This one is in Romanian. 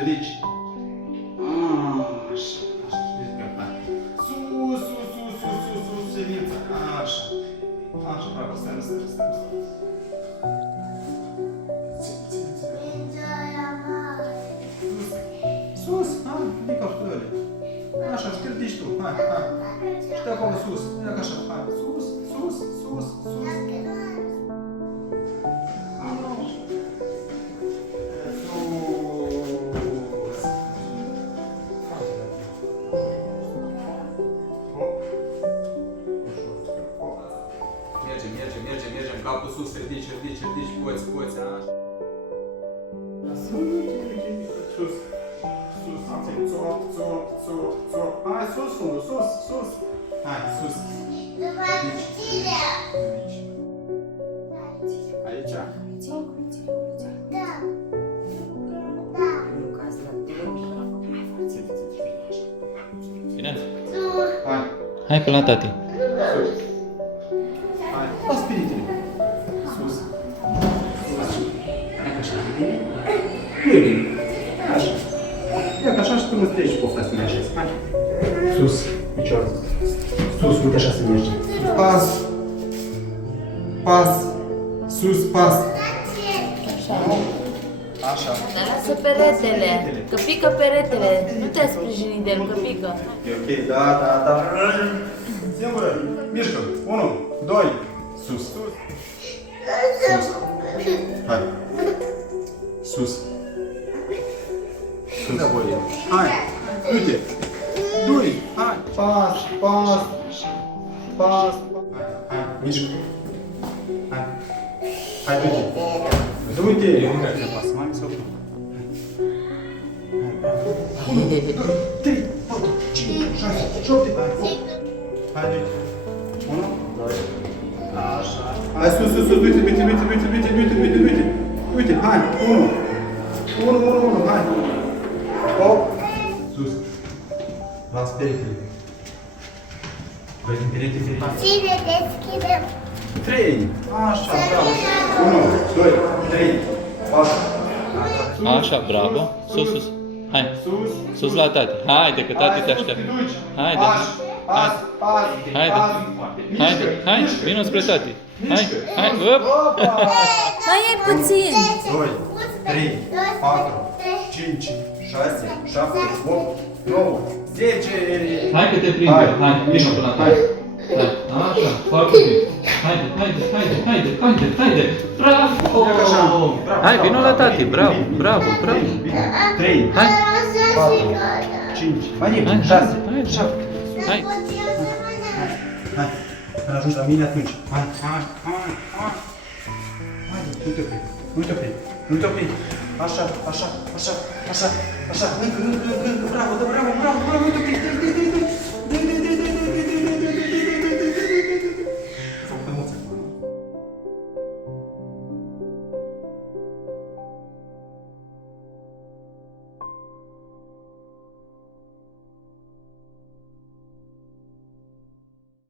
ridici. Așa, hai. Sus, senința. Așa. Așa, bravo, stai. Sus, hai, ridică flori. Așa, și te ridici tu, hai. Și de acolo sus, ia așa, hai, sus. Mergem, capul sus, ridici, poți, așa. Sus, țop. Hai, sus, sus. Hai, sus. Ridici. Aici? Bine? Hai. Hai până la tati. Sus. Hai. Las spiritele. Sus. Hai așa. Bine. Așa. Ia că așa și tu nu treci pofta să ne așezi. Hai. Sus. Picior. Sus, uite așa să mergi. Pas. Sus, pas. Așa. Dar lasă peretele, că pică peretele. Nu te sprijini de el, că pică. E ok, da. Singură, mișcă. 1, 2, sus. Hai. Sus. Hai. Uite. 2, hai. Pas. Hai, mișcă. Hai, uite. Eu nu cred că pasă, mai sau nu. 1, 2, 3, 4, 5, 6, 7, 8. Hai, 1, 2, așa. Hai, sus, uite, hai, 1, hai. 8, sus. Las peretele. Vedem peretele. Cine deschidem? 3, așa, bravo. 1, 2, 3, 4. Așa, bravo. Sus. Hai. Sus la tati. Haide, că tati te așteaptă. Haide. Hai. Vino spre tati. Hai. Op. Mai ai puțin. 2, 3, 4, 5, 6, 7, 8, 9, 10. Hai că te prind eu. Hai, vino până la tati. Hai. Așa, foarte bine. Haide. Bravo. Hai, vino la tati. Bravo. 3, Hai. 4, 5, mai 6, 7. Hai. Hai, când ajungi la mine atunci. Hai. Nu te opri. Așa. Încă. Bravo, nu te opri.